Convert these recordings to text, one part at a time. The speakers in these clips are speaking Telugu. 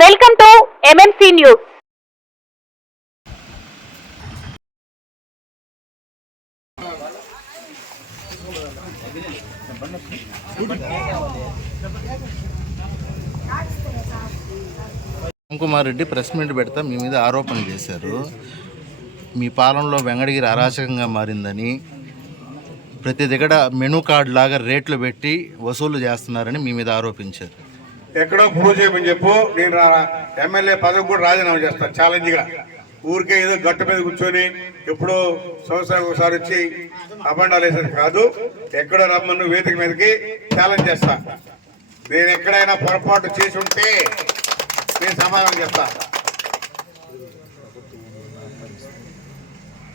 Welcome to MMC news Kumar Reddy press meet పెడతా మీ మీద ఆరోపణ చేశారు. మీ పాలనలో వెంగడగిరి అరాచకంగా మారిందని ప్రతి దగ్గర మెనూ కార్డు లాగా రేట్లు పెట్టి వసూలు చేస్తున్నారని మీ మీద ఆరోపించారు. ఎక్కడో ప్రూవ్ చేయమని చెప్పు. నేను రా- ఎమ్మెల్యే పదవి కూడా రాజీనామా చేస్తాను ఛాలెంజ్గా ఊరికే ఏదో గట్టు మీద కూర్చొని ఎప్పుడో సంవత్సరానికి ఒకసారి వచ్చి అబండాలు వేసేది కాదు. ఎక్కడో రమ్మను వేదిక మీదకి ఛాలెంజ్ చేస్తా. నేను ఎక్కడైనా పొరపాటు చేసి ఉంటే నేను సమాధానం చెప్తా.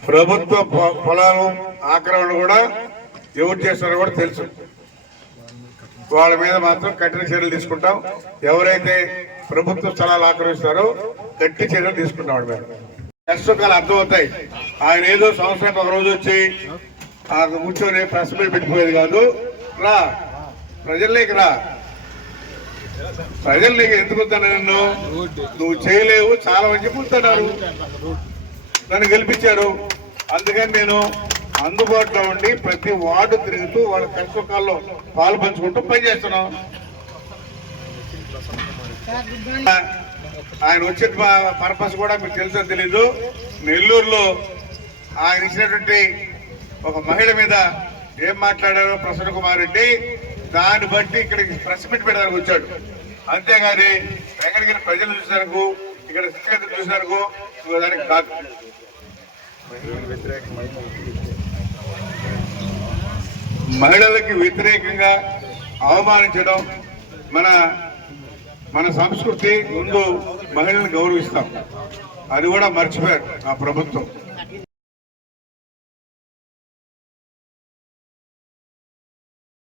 ప్రభుత్వ పొ- పొలాలు ఆక్రమణ కూడా ఎవరు చేస్తున్నారో కూడా తెలుసు. వాళ్ళ మీద మాత్రం కఠిన చర్యలు తీసుకుంటాం. ఎవరైతే ప్రభుత్వ స్థలాలు ఆక్రమిస్తారో గట్టి చర్యలు తీసుకుంటాం వాడి మీద కష్టకాలు అర్థమవుతాయి. ఆయన ఏదో సంవత్సరానికి ఒక రోజు వచ్చి ఆ కూర్చొని ప్రెస్ మీద పెట్టిపోయేది కాదు. రా ప్రజల్లోకి రా. ప్రజలు నీకు ఎందుకు వద్దాను నిన్ను? నువ్వు చేయలేవు చాలా మంది కూర్చున్నారు నన్ను గెలిపించారు. అందుకని నేను అందుబాటులో ఉండి ప్రతి వార్డు తిరుగుతూ వాళ్ళ కష్టకాల్లో పాలు పంచుకుంటూ పనిచేస్తున్నాం ఆయన వచ్చిన పర్పస్ కూడా మీకు తెలుసో తెలీదు నెల్లూరులో ఆయన ఇచ్చినటువంటి ఒక మహిళ మీద ఏం మాట్లాడారో ప్రసన్న కుమార్ రెడ్డి దాన్ని బట్టి ఇక్కడికి ప్రెస్ మీట్ పెట్టడానికి వచ్చాడు. అంతేగాని వెంకటగిరి ప్రజలు చూసినందుకు ఇక్కడ శిక్షణ చూసినందుకు దానికి కాదు. మహిళలకి వ్యతిరేకంగా అవమానించడం మన మన సంస్కృతి ముందు మహిళలను గౌరవిస్తాం. అది కూడా మర్చిపోయారు ఆ ప్రభుత్వం.